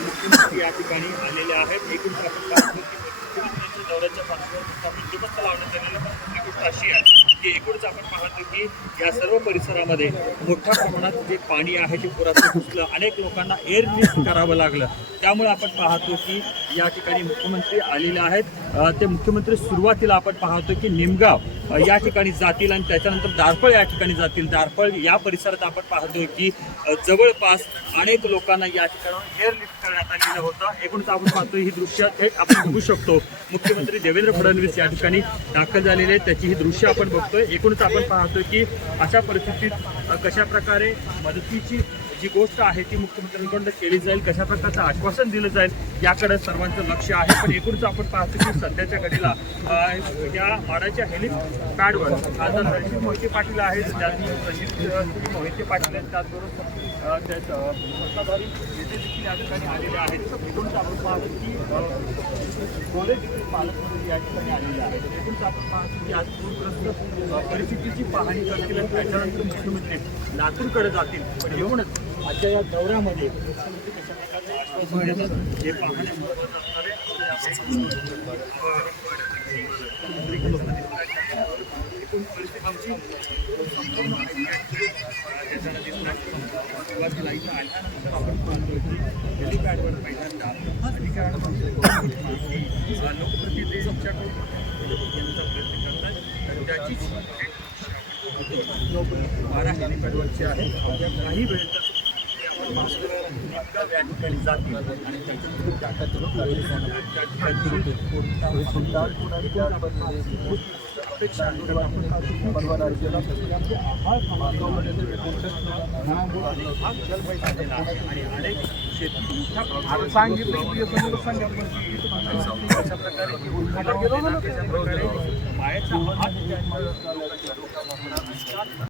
मुख्यमंत्री या ठिकाणी आलेले आहेत. एकूण आपण दौऱ्याच्या पार्श्वभूमीवर बंदोबस्त लावण्यात आलेला पण मोठी गोष्ट अशी आहे की एकूणच आपण पाहतो की या सर्व परिसरामध्ये मोठ्या प्रमाणात जे पाणी आहे ते पुराचं घुसलं अनेक लोकांना एअर लिफ्ट करावं लागलं. त्यामुळे आपण पाहतो की या ठिकाणी मुख्यमंत्री आलेले आहेत. ते मुख्यमंत्री सुरुवातीला आपण पाहतो की निमगाव या ठिकाणी जातील आणि त्याच्यानंतर दारपळ या ठिकाणी जातील. दारफळ या परिसरात आपण पाहतो की जवळपास अनेक लोकांना या ठिकाणी एअर लिफ्ट करण्यात आलेलं होतं. एकूणच आपण पाहतो ही दृश्य थेट आपण बघू शकतो. मुख्यमंत्री देवेंद्र फडणवीस या ठिकाणी दाखल झालेले आहेत. त्याची ही दृश्य आपण बघतोय. एकूणच आपण पाहतोय की अशा परिस्थितीत कशा प्रकारे मदतीची जी गोष्ट आहे ती मुख्यमंत्र्यांकडून केली जाईल कशा प्रकारचं आश्वासन दिलं जाईल याकडे सर्वांचं लक्ष आहे. पण एकूणच आपण पाहतो की सध्याच्या घडीला या माडाच्या हेलिपॅडवर खासदार रणजित मोहिते पाटील आहेत. त्यांनी रणजित मोहिते पाटील आहेत. त्याचबरोबर सत्ताधारी नेते देखील या ठिकाणी आलेले आहेत. एकूणच आपण पाहतो की अ, देखील पालकमंत्री या ठिकाणी आलेले आहेत. एकूणच आपण पाहतो की आज पूरग्रस्त परिस्थितीची पाहणी करतील आणि त्याच्यानंतर मुख्यमंत्री लातूरकडे जातील. पण येऊनच आजच्या या दौऱ्यामध्ये मुख्यमंत्री कशा प्रकारचे आश्वासन देतात हे पाहणे महत्त्वाचं असणारे एकूण परिस्थितीची संपूर्ण माहिती आहे. अ, याच्याला दिसणार सुरुवातीला इथं आल्यानंतर आपण पाहतो की हेलिपॅडवर पहिल्यांदा अधिकाऱ्यांमध्ये अ, लोकप्रतिनिधींच्याकडून यांचा प्रयत्न करतात आणि त्याचीच बारा हेलिपॅडवरचे आहे अवघ्या काही वेळेतच ते आपण या ठिकाणी जातील. आणि अपेक्षा आपण हा जलवायू झालेला आहे आणि अनेक मोठ्या प्रमाणात अशा प्रकारे मायाचा हात डोक्यावर